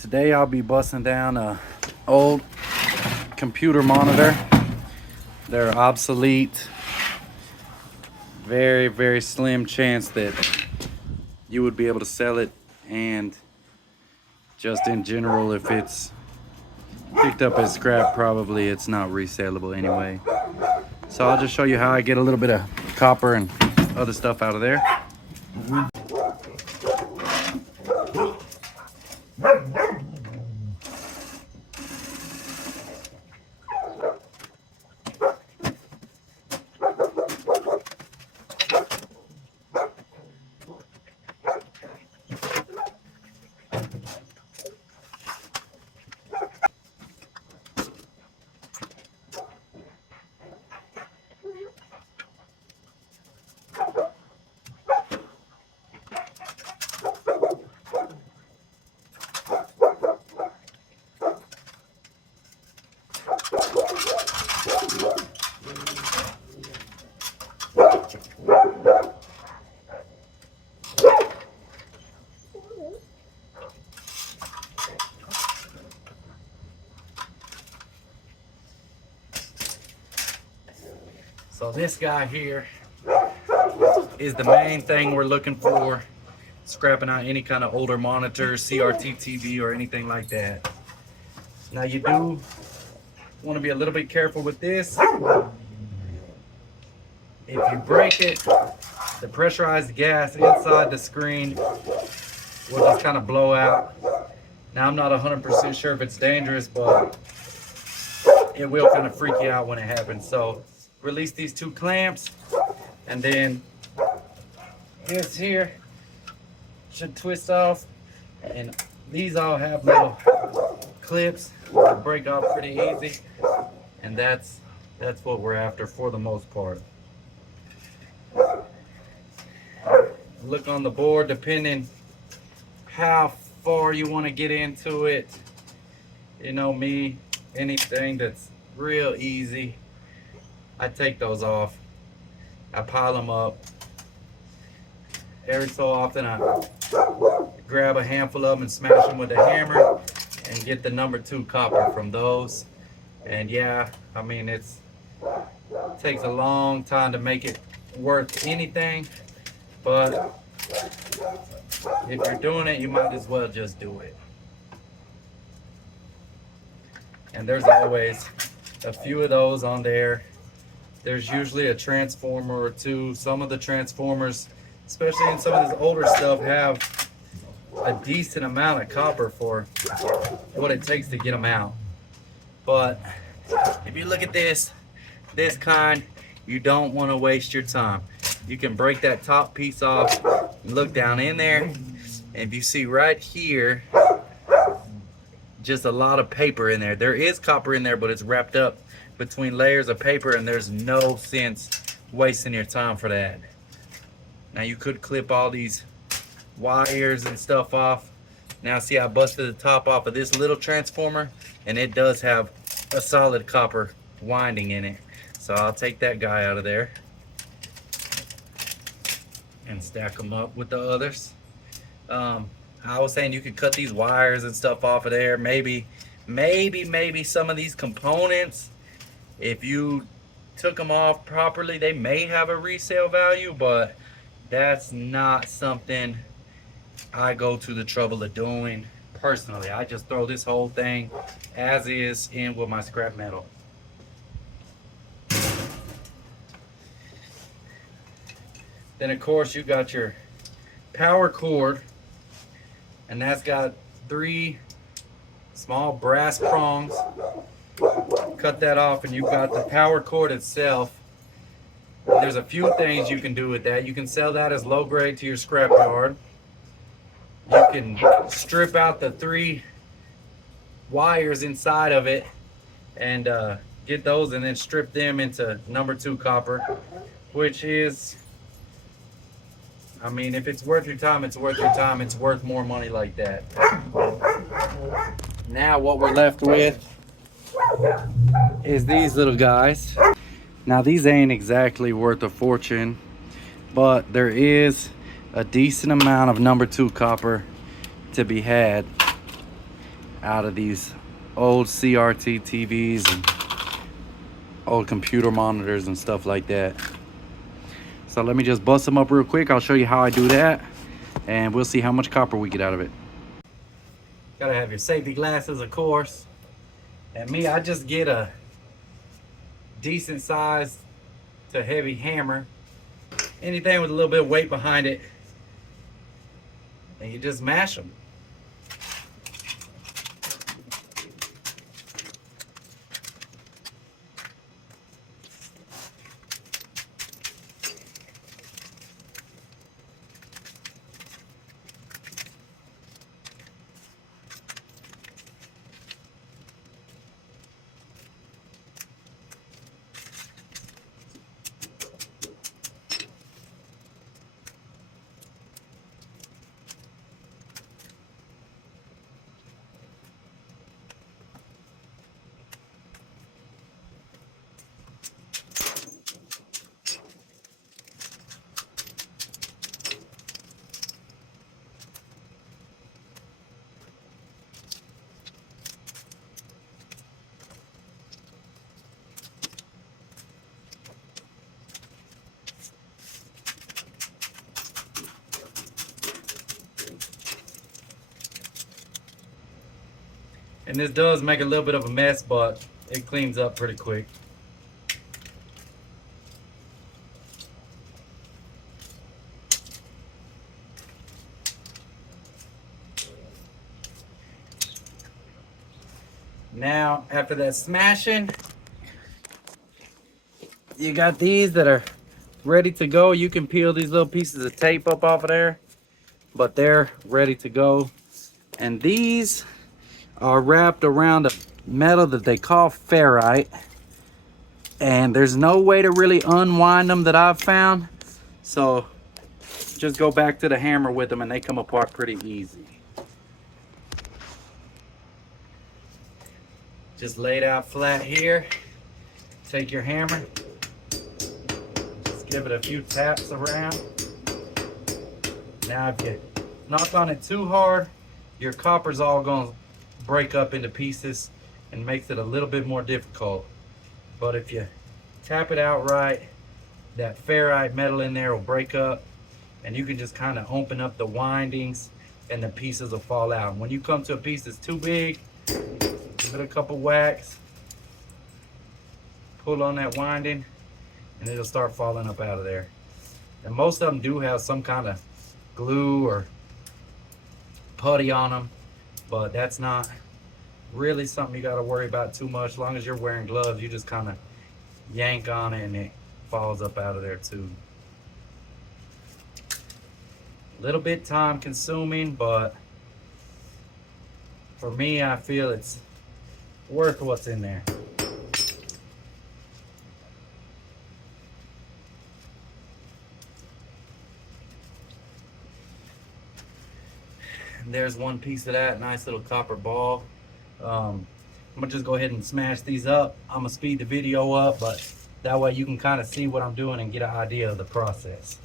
Today I'll be busting down a old computer monitor. They're obsolete. Very slim chance that you would be able to sell it, and just in general, if it's picked up as scrap, probably it's not resellable anyway. So I'll just show you how I get a little bit of copper and other stuff out of there. So this guy here is the main thing we're looking for, scrapping out any kind of older monitor, CRT TV or anything like that. Now you do want to be a little bit careful with this. If you break it, the pressurized gas inside the screen will just kind of blow out. Now I'm not 100% sure if it's dangerous, but it will kind of freak you out when it happens. So release these two clamps, and then this here should twist off, and these all have little clips that break off pretty easy, and that's what we're after for the most part. Look on the board, depending how far you want to get into it. You know me, anything that's real easy, I take those off. I pile them up. Every so often I grab a handful of them and smash them with a hammer and get the number 2 copper from those. And yeah, I mean, it takes a long time to make it worth anything, but if you're doing it, you might as well just do it. And there's always a few of those on there. There's usually a transformer or two. Some of the transformers, especially in some of this older stuff, have a decent amount of copper for what it takes to get them out. But if you look at this kind, you don't want to waste your time. You can break that top piece off and look down in there, and if you see right here, just a lot of paper in there. There is copper in there, but it's wrapped up between layers of paper, and there's no sense wasting your time for that. Now you could clip all these wires and stuff off. Now see, I busted the top off of this little transformer, and it does have a solid copper winding in it. So I'll take that guy out of there and stack them up with the others. I was saying you could cut these wires and stuff off of there. Maybe some of these components, if you took them off properly, they may have a resale value, but that's not something I go to the trouble of doing personally. I just throw this whole thing as is in with my scrap metal. Then of course you got your power cord, and that's got 3 small brass prongs. Cut that off, and you've got the power cord itself. There's a few things you can do with that. You can sell that as low grade to your scrap yard. You can strip out the 3 wires inside of it and get those, and then strip them into number 2 copper, which is, I mean, if it's worth your time, it's worth your time. It's worth more money like that. Now what we're left with is these little guys. Now these ain't exactly worth a fortune, but there is a decent amount of number 2 copper to be had. out of these old CRT TVs and old computer monitors and stuff like that. So let me just bust them up real quick. I'll show you how I do that, and we'll see how much copper we get out of it. Gotta have your safety glasses, of course. And me, I just get a decent size to heavy hammer. Anything with a little bit of weight behind it. And you just mash them. And this does make a little bit of a mess, but it cleans up pretty quick. Now, after that smashing, you got these that are ready to go. You can peel these little pieces of tape up off of there, but they're ready to go. And these are wrapped around a metal that they call ferrite, and there's no way to really unwind them that I've found, so just go back to the hammer with them and they come apart pretty easy. Just lay it out flat here, take your hammer, just give it a few taps around. Now if you knock on it too hard, your copper's all gonna break up into pieces and makes it a little bit more difficult. But if you tap it out right, that ferrite metal in there will break up, and you can just kind of open up the windings and the pieces will fall out. When you come to a piece that's too big, give it a couple whacks, pull on that winding, and it'll start falling up out of there. And most of them do have some kind of glue or putty on them, but that's not really something you got to worry about too much. As long as you're wearing gloves, you just kind of yank on it and it falls up out of there too. A little bit time consuming, but for me, I feel it's worth what's in there. And there's one piece of that nice little copper ball. I'm gonna just go ahead and smash these up. I'm gonna speed the video up, but that way you can kind of see what I'm doing and get an idea of the process.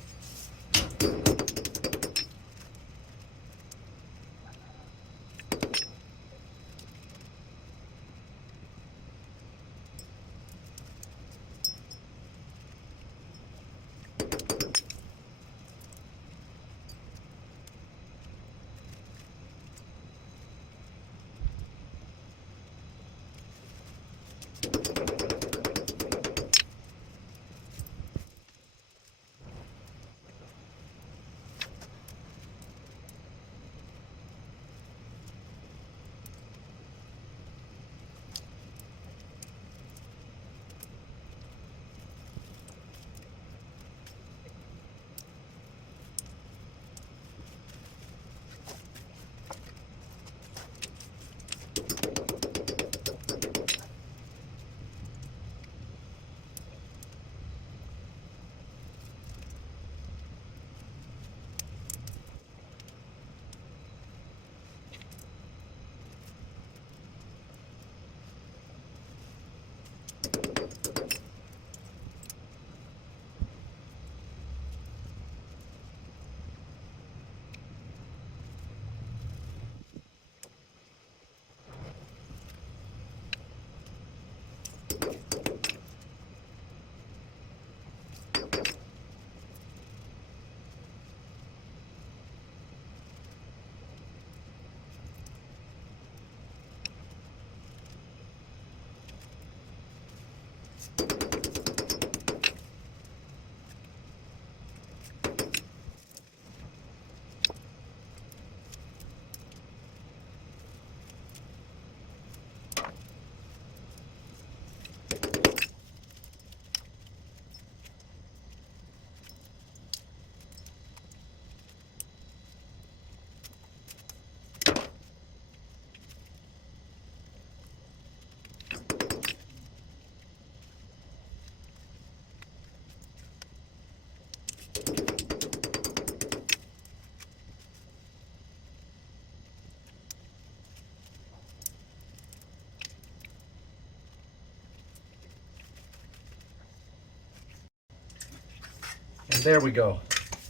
there we go.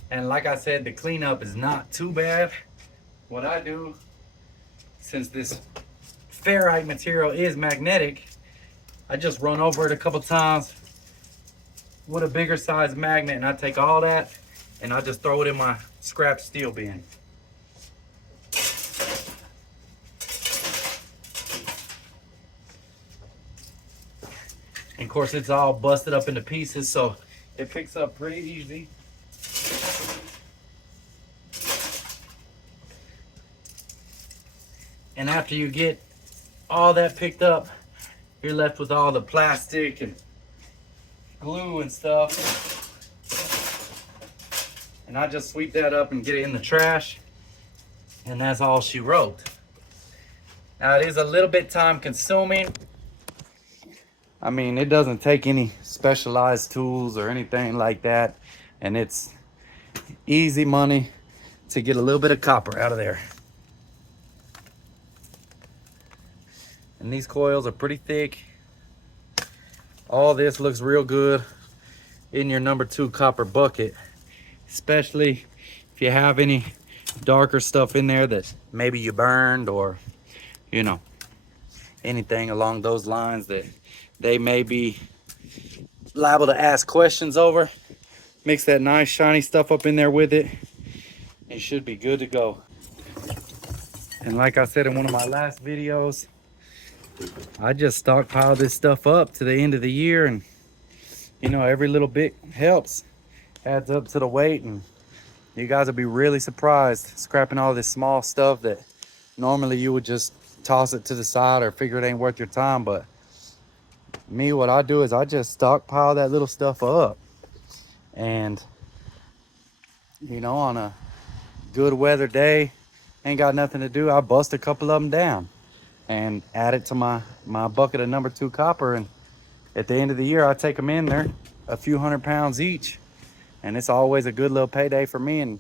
And like I said, the cleanup is not too bad. What I do, since this ferrite material is magnetic, I just run over it a couple times with a bigger size magnet, and I take all that and I just throw it in my scrap steel bin. And of course, it's all busted up into pieces, so it picks up pretty easy. And after you get all that picked up, you're left with all the plastic and glue and stuff. And I just sweep that up and get it in the trash. And that's all she wrote. Now, it is a little bit time consuming. I mean, it doesn't take any specialized tools or anything like that. And it's easy money to get a little bit of copper out of there. And these coils are pretty thick. All this looks real good in your number 2 copper bucket, especially if you have any darker stuff in there that maybe you burned, or you know, anything along those lines that they may be liable to ask questions over. Mix that nice shiny stuff up in there with it. It should be good to go. And like I said in one of my last videos, I just stockpile this stuff up to the end of the year, and you know, every little bit helps, adds up to the weight, and you guys will be really surprised scrapping all this small stuff that normally you would just toss it to the side or figure it ain't worth your time. But me, what I do is I just stockpile that little stuff up, and you know, on a good weather day, ain't got nothing to do, I bust a couple of them down and add it to my bucket of number 2 copper. And at the end of the year, I take them in there, a few 100 pounds each, and it's always a good little payday for me. And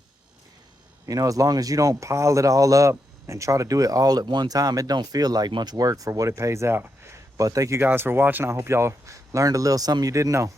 you know, as long as you don't pile it all up and try to do it all at one time, it don't feel like much work for what it pays out. But thank you guys for watching. I hope y'all learned a little something you didn't know.